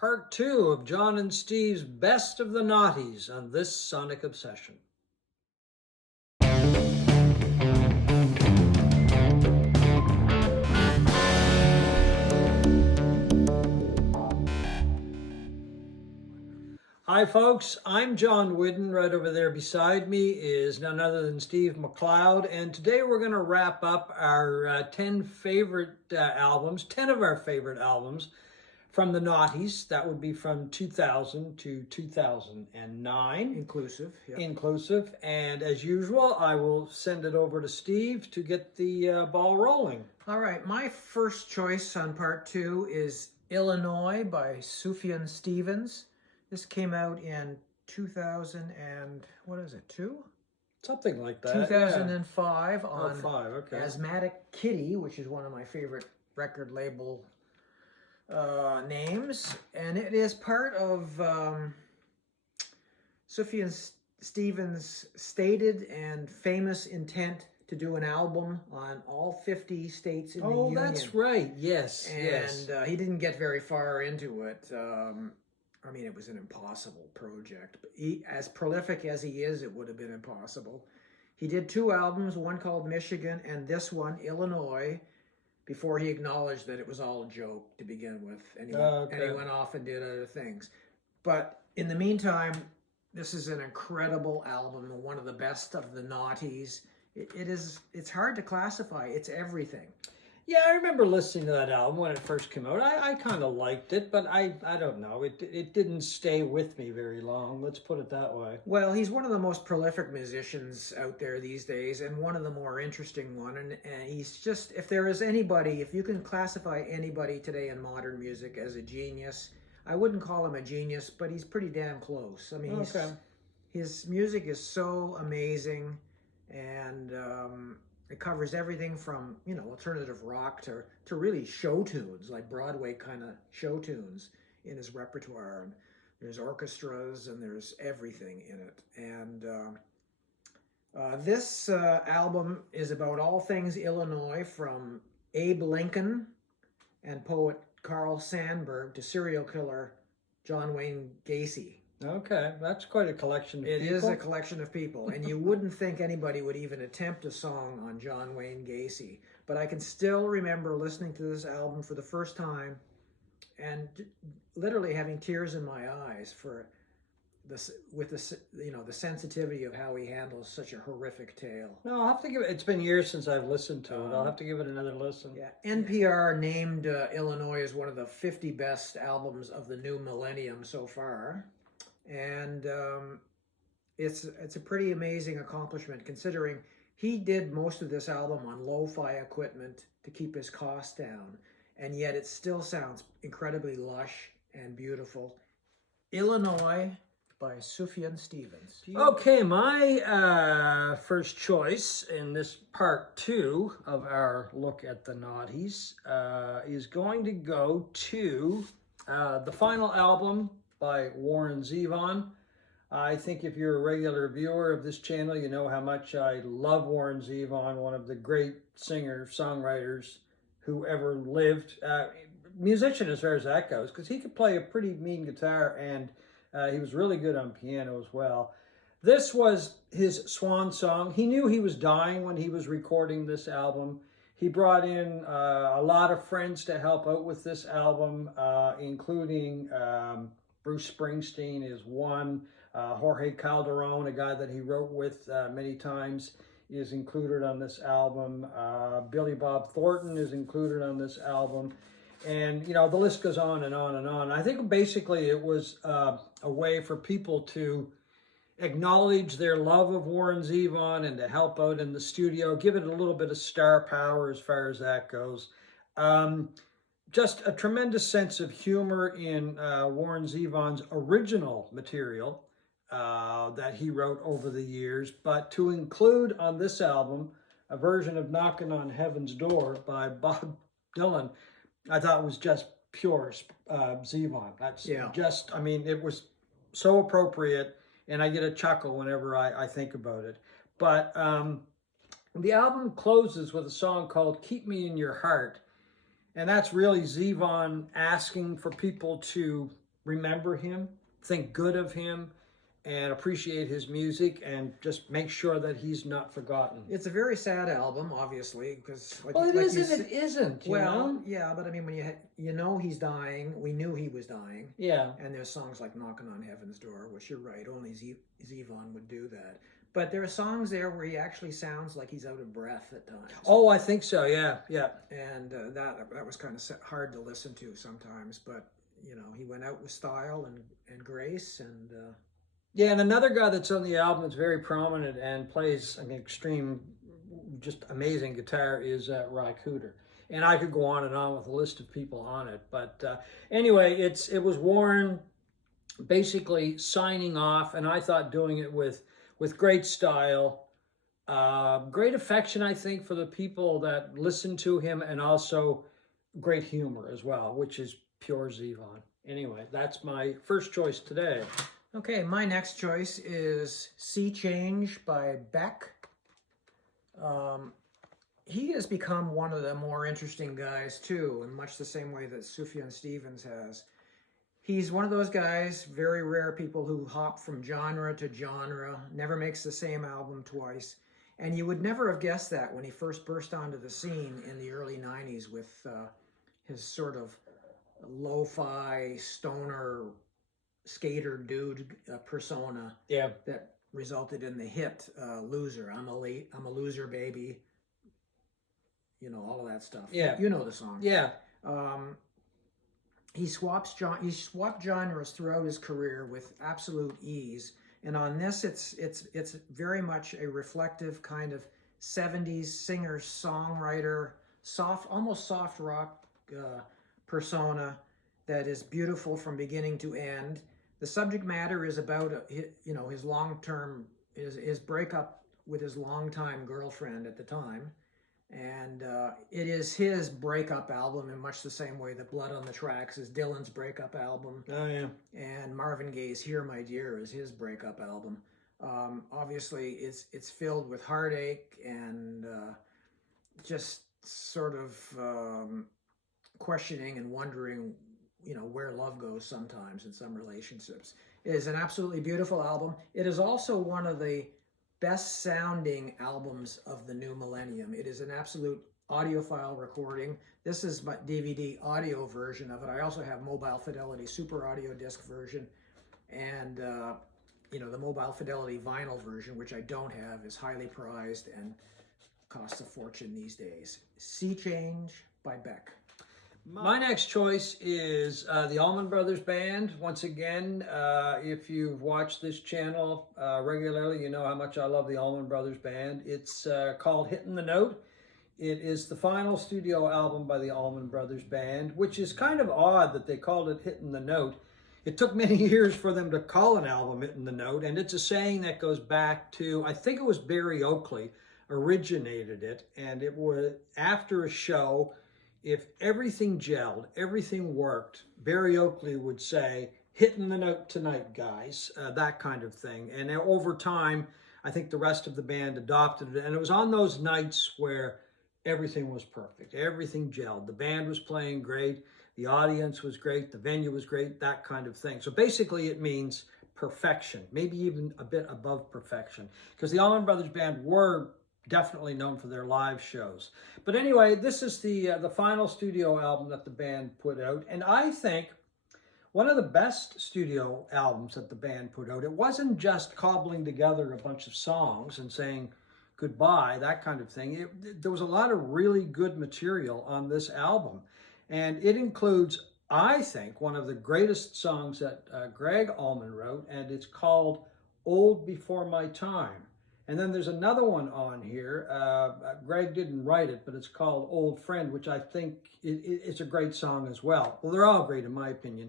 part 2 of John and Steve's Best of the Noughties on this Sonic Obsession. Hi folks, I'm John Whidden. Right over there beside me is none other than Steve McLeod, and today we're going to wrap up our 10 favorite albums, 10 of our favorite albums from the Noughties. That would be from 2000 to 2009. Inclusive. Yep. Inclusive. And as usual, I will send it over to Steve to get the ball rolling. All right, my first choice on part 2 is Illinois by Sufjan Stevens. This came out in 2000 and, what is it, 2? Something like that. 2005 yeah. on okay. Asthmatic Kitty, which is one of my favorite record label names. And it is part of Sufjan Stevens' stated and famous intent to do an album on all 50 states in the Union. Oh, that's right. Yes, and, yes. he didn't get very far into it. I mean, it was an impossible project. But as prolific as he is, it would have been impossible. He did 2 albums, one called Michigan and this one, Illinois, before he acknowledged that it was all a joke to begin with. And he went off and did other things. But in the meantime, this is an incredible album, one of the best of the Noughties. It's hard to classify. It's everything. Yeah, I remember listening to that album when it first came out. I kind of liked it, but I don't know. It didn't stay with me very long. Let's put it that way. Well, he's one of the most prolific musicians out there these days, and one of the more interesting one. And he's just, if there is anybody, if you can classify anybody today in modern music as a genius, I wouldn't call him a genius, but he's pretty damn close. I mean, his music is so amazing, and it covers everything from, alternative rock to really show tunes, like Broadway kind of show tunes in his repertoire. And there's orchestras and there's everything in it. And this album is about all things Illinois, from Abe Lincoln and poet Carl Sandburg to serial killer John Wayne Gacy. Okay, that's quite a collection of people. It is a collection of people, and you wouldn't think anybody would even attempt a song on John Wayne Gacy. But I can still remember listening to this album for the first time and literally having tears in my eyes for this, with the sensitivity of how he handles such a horrific tale. No, I'll have to give it. It's been years since I've listened to it. I'll have to give it another listen. Yeah, NPR named Illinois as one of the 50 best albums of the new millennium so far. And it's a pretty amazing accomplishment, considering he did most of this album on lo-fi equipment to keep his costs down, and yet it still sounds incredibly lush and beautiful. Illinois by Sufjan Stevens. Okay, my first choice in this part 2 of our look at the Noughties is going to go to the final album by Warren Zevon. I think if you're a regular viewer of this channel, you know how much I love Warren Zevon, one of the great singer-songwriters who ever lived. Musician as far as that goes, because he could play a pretty mean guitar, and he was really good on piano as well. This was his swan song. He knew he was dying when he was recording this album. He brought in a lot of friends to help out with this album, including Bruce Springsteen is one. Jorge Calderon, a guy that he wrote with many times, is included on this album. Billy Bob Thornton is included on this album. And, the list goes on and on and on. I think basically it was a way for people to acknowledge their love of Warren Zevon and to help out in the studio, give it a little bit of star power as far as that goes. Just a tremendous sense of humor in Warren Zevon's original material that he wrote over the years, but to include on this album a version of Knocking on Heaven's Door by Bob Dylan, I thought was just pure Zevon. That's just, I mean, it was so appropriate, and I get a chuckle whenever I think about it. But the album closes with a song called Keep Me in Your Heart. And that's really Zevon asking for people to remember him, think good of him, and appreciate his music, and just make sure that he's not forgotten. It's a very sad album, obviously, because Well, it isn't. It isn't. Well, yeah, but I mean, when you know he's dying, we knew he was dying. Yeah. And there's songs like "Knocking on Heaven's Door," which you're right, only Zevon would do that. But there are songs there where he actually sounds like he's out of breath at times. Oh, I think so. Yeah, yeah. And that was kind of hard to listen to sometimes. But you know, he went out with style and grace and. Yeah, and another guy that's on the album that's very prominent and plays an extreme, just amazing guitar is Ry Cooder. And I could go on and on with a list of people on it. But anyway, it was Warren basically signing off, and I thought doing it with great style, great affection, I think, for the people that listen to him, and also great humor as well, which is pure Zevon. Anyway, that's my first choice today. Okay, my next choice is Sea Change by Beck. He has become one of the more interesting guys too, in much the same way that Sufjan Stevens has. He's one of those guys, very rare people who hop from genre to genre, never makes the same album twice. And you would never have guessed that when he first burst onto the scene in the early 90s with his sort of lo-fi, stoner, skater dude persona. Yeah. That resulted in the hit "Loser." I'm a loser, baby. You know, all of that stuff. Yeah. You know the song. Yeah. He swapped genres throughout his career with absolute ease, and on this, it's very much a reflective kind of '70s singer-songwriter, almost soft rock persona that is beautiful from beginning to end. The subject matter is about his long-term his breakup with his longtime girlfriend at the time. And it is his breakup album in much the same way that Blood on the Tracks is Dylan's breakup album. Oh, yeah. And Marvin Gaye's Here, My Dear is his breakup album. Obviously, it's filled with heartache and just sort of questioning and wondering, where love goes sometimes in some relationships. It is an absolutely beautiful album. It is also one of the best sounding albums of the new millennium. It is an absolute audiophile recording. This is my DVD audio version of it. I also have mobile fidelity super audio disc version, and the mobile fidelity vinyl version, which I don't have, is highly prized and costs a fortune these days. Sea Change by Beck. My next choice is the Allman Brothers Band. Once again, if you've watched this channel regularly, you know how much I love the Allman Brothers Band. It's called Hittin' the Note. It is the final studio album by the Allman Brothers Band, which is kind of odd that they called it Hittin' the Note. It took many years for them to call an album Hittin' the Note, and it's a saying that goes back to, I think it was Barry Oakley originated it, and it was after a show. If everything gelled, everything worked, Barry Oakley would say, "Hitting the note tonight, guys," that kind of thing. And over time, I think the rest of the band adopted it. And it was on those nights where everything was perfect. Everything gelled. The band was playing great. The audience was great. The venue was great, that kind of thing. So basically it means perfection, maybe even a bit above perfection. Because the Allman Brothers Band were definitely known for their live shows. But anyway, this is the final studio album that the band put out, and I think one of the best studio albums that the band put out. It wasn't just cobbling together a bunch of songs and saying goodbye, that kind of thing. There was a lot of really good material on this album, and it includes, I think, one of the greatest songs that Gregg Allman wrote, and it's called Old Before My Time. And then there's another one on here. Greg didn't write it, but it's called Old Friend, which I think it's a great song as well. Well, they're all great in my opinion.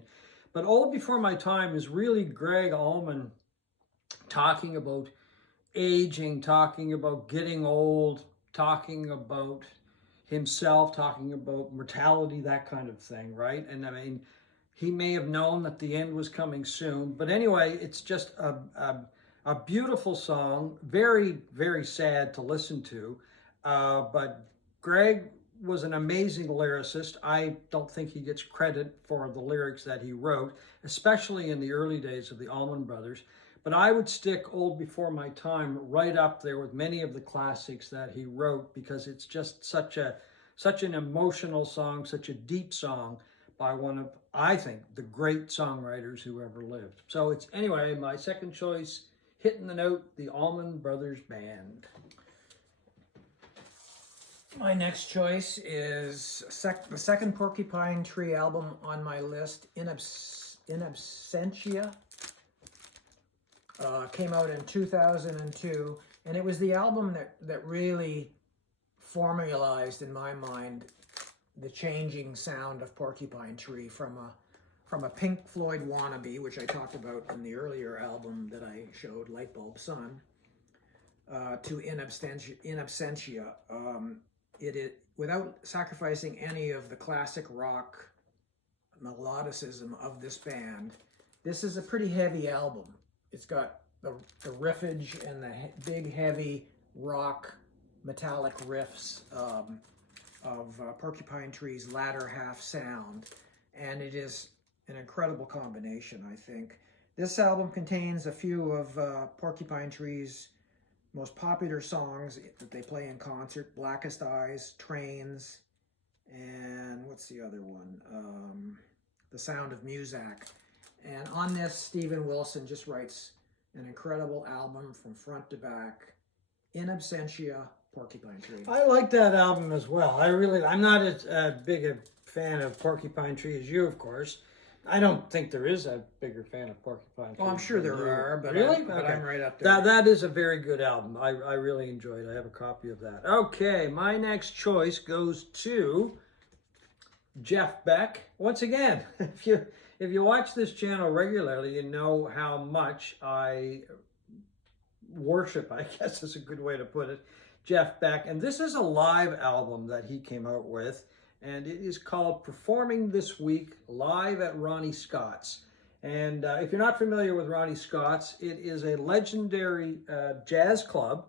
But Old Before My Time is really Gregg Allman talking about aging, talking about getting old, talking about himself, talking about mortality, that kind of thing, right? And I mean, he may have known that the end was coming soon. But anyway, it's just a beautiful song, very, very sad to listen to. But Greg was an amazing lyricist. I don't think he gets credit for the lyrics that he wrote, especially in the early days of the Allman Brothers. But I would stick Old Before My Time right up there with many of the classics that he wrote, because it's just such an emotional song, such a deep song by one of, I think, the great songwriters who ever lived. So it's, anyway, my second choice, Hitting the Note, the Allman Brothers Band. My next choice is the second Porcupine Tree album on my list, In Absentia. Came out in 2002, and it was the album that really formalized in my mind the changing sound of Porcupine Tree from a Pink Floyd wannabe, which I talked about in the earlier album that I showed, Lightbulb Sun, to In Absentia. Without sacrificing any of the classic rock melodicism of this band, this is a pretty heavy album. It's got the riffage and the big, heavy rock metallic riffs of Porcupine Tree's latter half sound, and it is an incredible combination, I think. This album contains a few of Porcupine Tree's most popular songs that they play in concert: Blackest Eyes, Trains, and what's the other one? The Sound of Muzak. And on this, Steven Wilson just writes an incredible album from front to back. In Absentia, Porcupine Tree. I like that album as well. I'm not as big a fan of Porcupine Tree as you, of course. I don't think there is a bigger fan of Porcupine Tree. Well, I'm sure there are, but really? I'm right up there. That is a very good album. I really enjoyed it. I have a copy of that. Okay, my next choice goes to Jeff Beck. Once again, if you watch this channel regularly, you know how much I worship, I guess is a good way to put it, Jeff Beck. And this is a live album that he came out with, and it is called Performing This Week Live at Ronnie Scott's. And if you're not familiar with Ronnie Scott's, it is a legendary jazz club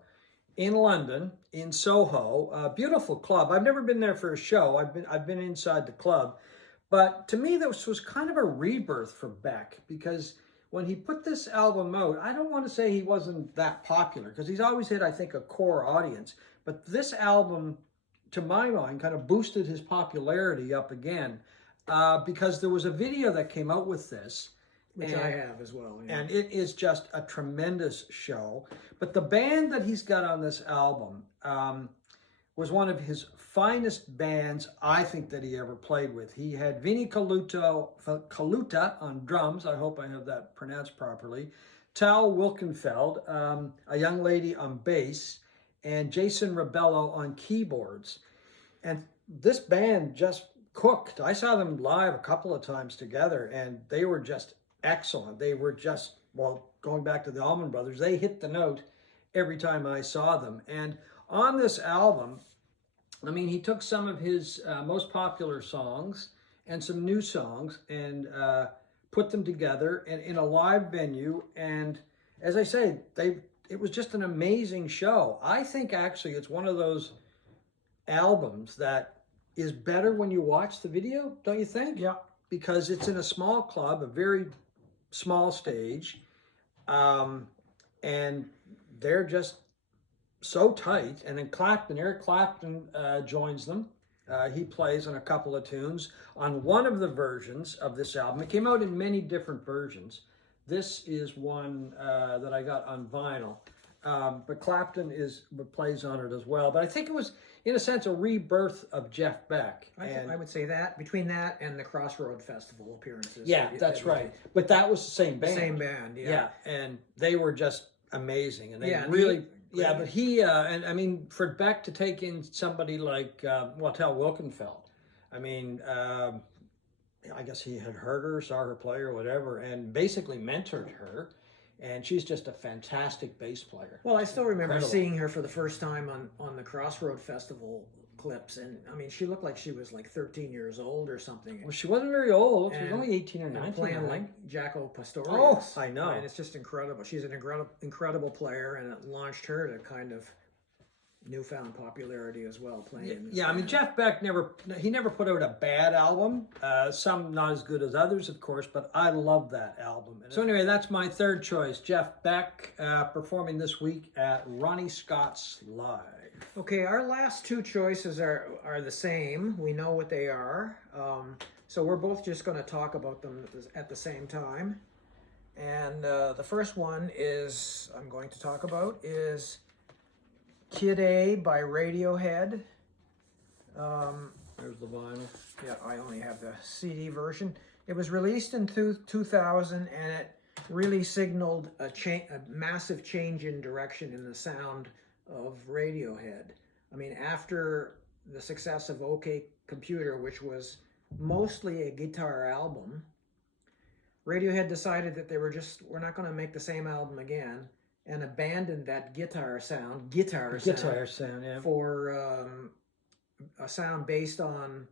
in London, in Soho. A beautiful club. I've never been there for a show. I've been inside the club. But to me, this was kind of a rebirth for Beck, because when he put this album out, I don't want to say he wasn't that popular, because he's always had, I think, a core audience. But this album, to my mind, kind of boosted his popularity up again, because there was a video that came out with this. Which I have as well. Yeah. And it is just a tremendous show. But the band that he's got on this album was one of his finest bands, I think, that he ever played with. He had Vinnie Colaiuta on drums. I hope I have that pronounced properly. Tal Wilkenfeld, a young lady on bass, and Jason Rebello on keyboards. And this band just cooked. I saw them live a couple of times together, and they were just excellent. They were just, well, going back to the Allman Brothers, they hit the note every time I saw them. And on this album, I mean, he took some of his most popular songs and some new songs and put them together in a live venue. And as I say, it was just an amazing show. I think actually it's one of those albums that is better when you watch the video, don't you think? Yeah. Because it's in a small club, a very small stage, and they're just so tight. And then Eric Clapton joins them. He plays on a couple of tunes on one of the versions of this album. It came out in many different versions. This is one that I got on vinyl, but Clapton plays on it as well. But I think it was, in a sense, a rebirth of Jeff Beck. I would say that, between that and the Crossroad Festival appearances. Yeah, that's right. But that was the same band. Same band, yeah. Yeah, and they were just amazing. And they really... Yeah, but he, and I mean, for Beck to take in somebody like, Tal Wilkenfeld, I mean, I guess he had heard her, saw her play or whatever, and basically mentored her. And she's just a fantastic bass player. Well, I still remember seeing her for the first time on the Crossroad Festival clips. And I mean, she looked like she was like 13 years old or something. Well, she wasn't very old. She was only 18 or 19. Playing like Jaco Pastorius. Oh, I know. And it's just incredible. She's an incredible player, and it launched her to kind of newfound popularity as well, playing in this Yeah, I mean, band. Jeff Beck never put out a bad album. Some not as good as others, of course, but I love that album. So anyway, that's my third choice, Jeff Beck, performing this week at Ronnie Scott's Live. Okay, our last two choices are the same. We know what they are. So we're both just going to talk about them at the same time. And the first one I'm going to talk about is Kid A by Radiohead. There's the vinyl. Yeah, I only have the CD version. It was released in 2000, and it really signaled a massive change in direction in the sound of Radiohead. I mean, after the success of OK Computer, which was mostly a guitar album, Radiohead decided that we're not going to make the same album again, and abandoned that guitar sound, Yeah. for a sound based on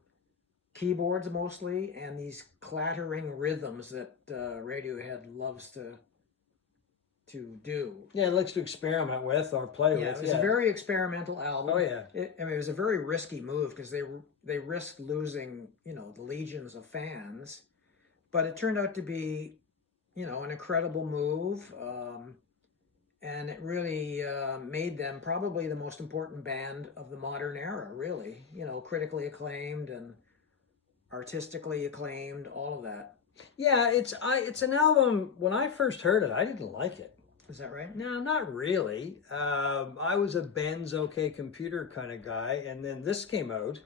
keyboards mostly, and these clattering rhythms that Radiohead loves to do. Yeah, it likes to experiment with or play with. It was a very experimental album. Oh yeah. It was a very risky move because they risked losing, the legions of fans, but it turned out to be, an incredible move, and it really made them probably the most important band of the modern era. Really, critically acclaimed and artistically acclaimed, all of that. Yeah, it's an album. When I first heard it, I didn't like it. Is that right? No, not really. I was a Ben's OK Computer kind of guy, and then this came out.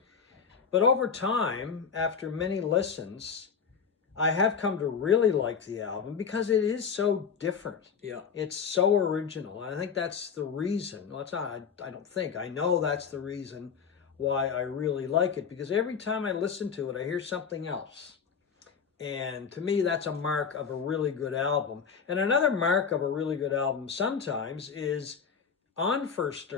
But over time, after many listens, I have come to really like the album because it is so different. Yeah. It's so original. And I think that's the reason. Well, it's not, I don't think. I know that's the reason why I really like it, because every time I listen to it, I hear something else. And to me, that's a mark of a really good album. And another mark of a really good album sometimes is on first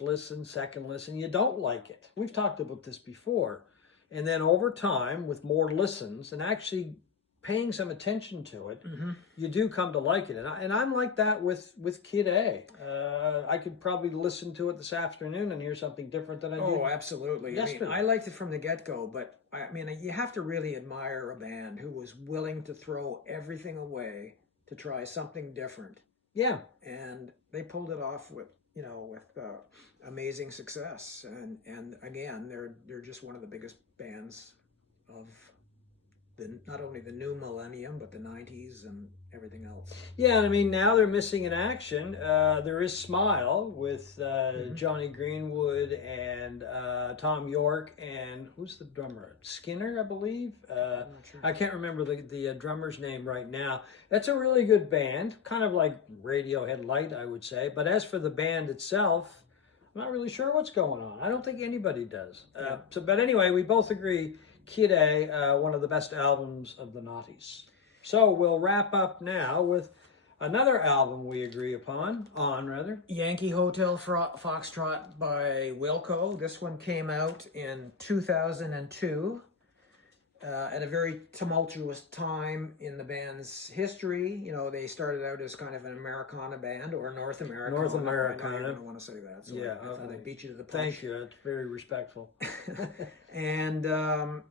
listen, second listen, you don't like it. We've talked about this before. And then over time, with more listens and actually paying some attention to it, you do come to like it. And I'm like that with Kid A. I could probably listen to it this afternoon and hear something different than I did. Oh, absolutely. yesterday. I mean, I liked it from the get-go, but I mean, you have to really admire a band who was willing to throw everything away to try something different. Yeah. And they pulled it off with amazing success. And again, they're just one of the biggest bands of not only the new millennium, but the 90s and everything else. Yeah, I mean, now they're missing in action. There is Smile with Johnny Greenwood and Tom York, and who's the drummer? Skinner, I believe. I'm not sure. I can't remember the drummer's name right now. That's a really good band, kind of like Radiohead Light, I would say. But as for the band itself, I'm not really sure what's going on. I don't think anybody does. But anyway, we both agree Kid A, one of the best albums of the Noughties. So we'll wrap up now with another album we agree on. Yankee Hotel Foxtrot by Wilco. This one came out in 2002 at a very tumultuous time in the band's history. They started out as kind of an Americana band, or North Americana. North Americana. I don't want to say that. So Yeah, I thought I beat you to the punch. Thank you. That's very respectful. And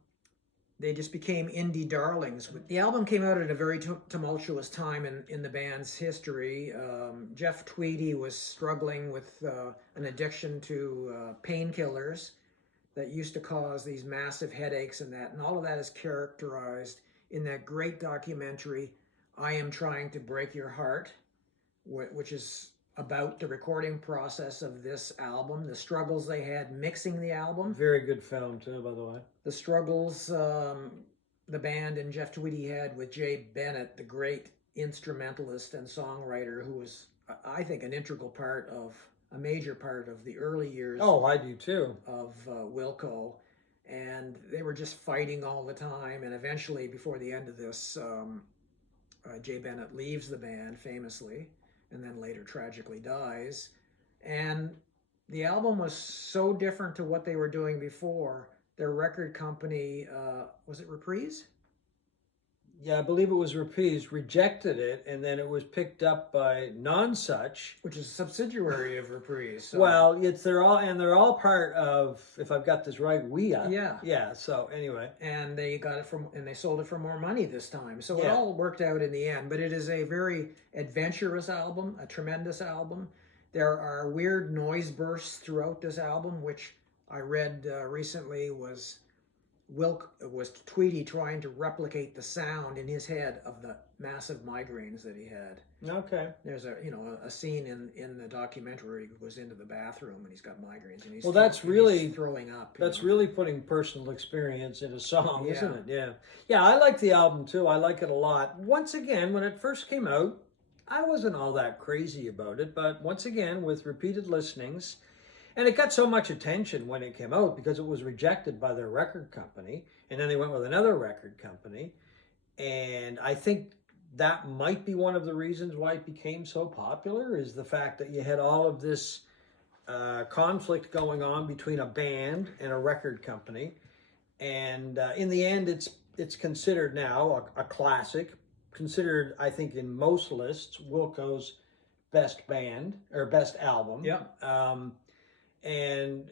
they just became indie darlings. The album came out at a very tumultuous time in the band's history. Jeff Tweedy was struggling with an addiction to painkillers that used to cause these massive headaches and all of that is characterized in that great documentary, I Am Trying to Break Your Heart, which is about the recording process of this album, the struggles they had mixing the album. Very good film too, by the way. The struggles the band and Jeff Tweedy had with Jay Bennett, the great instrumentalist and songwriter, who was, I think, a major part of the early years. Oh, I do too. Of Wilco. And they were just fighting all the time. And eventually, before the end of this, Jay Bennett leaves the band famously, and then later tragically dies. And the album was so different to what they were doing before. Their record company, was it Reprise? yeah, I believe it was Reprise, rejected it, and then it was picked up by Nonsuch. which is a subsidiary of Reprise. So, Well, they're all part of, if I've got this right, WEA. yeah. Yeah. So anyway, And they sold it for more money this time. So it Yeah. all worked out in the end. But it is a very adventurous album, a tremendous album. There are weird noise bursts throughout this album, which I read recently was Tweety trying to replicate the sound in his head of the massive migraines that he had. okay. There's a scene in the documentary where he goes into the bathroom and he's got migraines and he's That's really throwing up. That's really putting personal experience in a song, Yeah. isn't it? Yeah. Yeah, I like the album too. I like it a lot. Once again, when it first came out, I wasn't all that crazy about it, but once again, with repeated listenings, and it got so much attention when it came out because it was rejected by their record company, and then they went with another record company, and I think that might be one of the reasons why it became so popular, is the fact that you had all of this conflict going on between a band and a record company, and in the end, it's considered now a classic, considered, I think, in most lists, Wilco's best band or best album. Yeah. And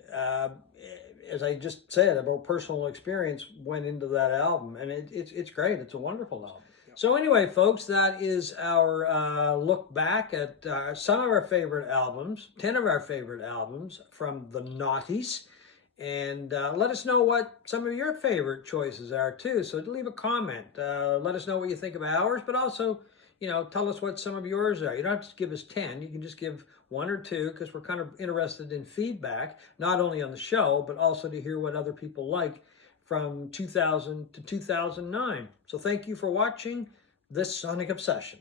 as I just said, about personal experience went into that album, and it's great. It's a wonderful album. So anyway, folks, that is our look back at some of our favorite albums, 10 of our favorite albums from the Noughties. And let us know what some of your favorite choices are too. So leave a comment. Let us know what you think of ours, but also, tell us what some of yours are. You don't have to give us 10. You can just give 1 or 2, because we're kind of interested in feedback, not only on the show, but also to hear what other people like from 2000 to 2009. So thank you for watching this Sonic Obsession.